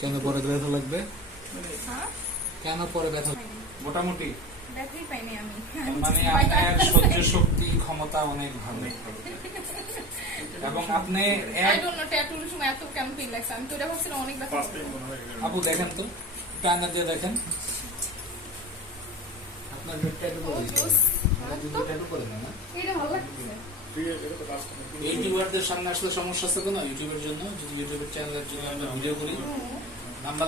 কেন পরে ব্যথা লাগবে? কেন পরে ব্যথা? মোটামুটি ব্যথাই পাইনি আমি। মানে আপনার সহ্য শক্তি ক্ষমতা অনেক ভালো এবং আপনি ট্যাটুর সময় এত কেন ফিল লাগছে? আমি তো এটা ভাবছিলাম অনেক ব্যথা। আপু দেখেন তো টানা দিয়ে দেখেন আপনার ট্যাটু করে ট্যাটু করে না এটা ভালো লাগছে। ইউটিউবারদের সামনে আসলে সমস্যা আছে কোনো ইউটিউবের জন্য? যদি ইউটিউবের চ্যানেলের জন্য আমরা ভিডিও করি নাম্বার